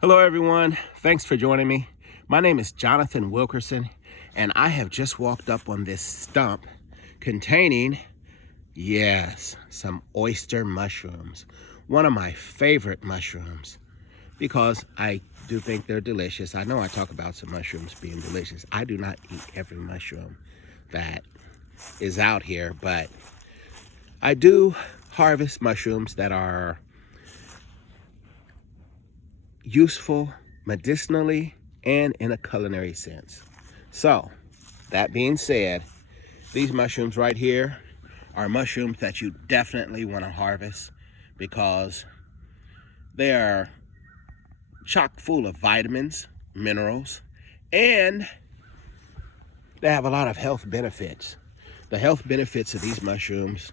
Hello everyone, thanks for joining me. My name is Jonathan Wilkerson and I have just walked up on this stump containing, yes, some oyster mushrooms. One of my favorite mushrooms because I do think they're delicious. I know I talk about some mushrooms being delicious. I do not eat every mushroom that is out here, but I do harvest mushrooms that are useful medicinally and in a culinary sense. So, that being said, these mushrooms right here are mushrooms that you definitely want to harvest because they are chock full of vitamins, minerals, and they have a lot of health benefits. The health benefits of these mushrooms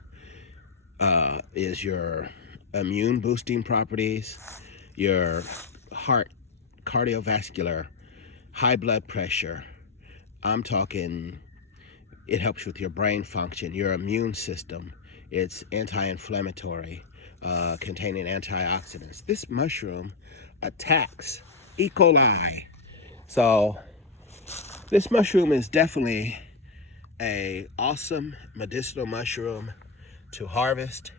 is your immune boosting properties, your heart, cardiovascular, high blood pressure. I'm talking, it helps with your brain function, your immune system. It's anti-inflammatory, containing antioxidants. This mushroom attacks E. coli. So this mushroom is definitely an awesome medicinal mushroom to harvest.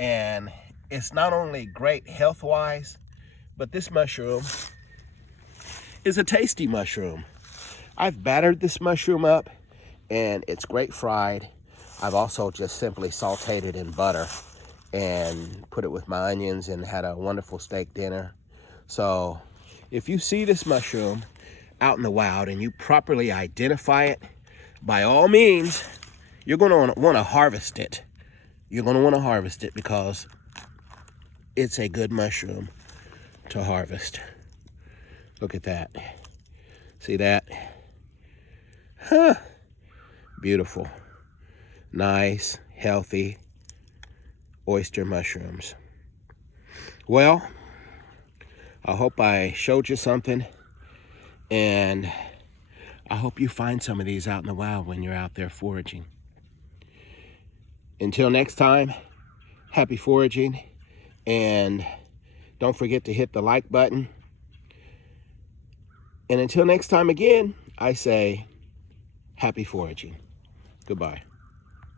And it's not only great health-wise, but this mushroom is a tasty mushroom. I've battered this mushroom up and it's great fried. I've also just simply sauteed it in butter and put it with my onions and had a wonderful steak dinner. So if you see this mushroom out in the wild and you properly identify it, by all means, you're going to want to harvest it. You're going to want to harvest it because it's a good mushroom to harvest. Look at that. See that? Huh. Beautiful. Nice, healthy oyster mushrooms. Well, I hope I showed you something, and I hope you find some of these out in the wild when you're out there foraging. Until next time, happy foraging, and don't forget to hit the like button. And until next time again, I say happy foraging. Goodbye.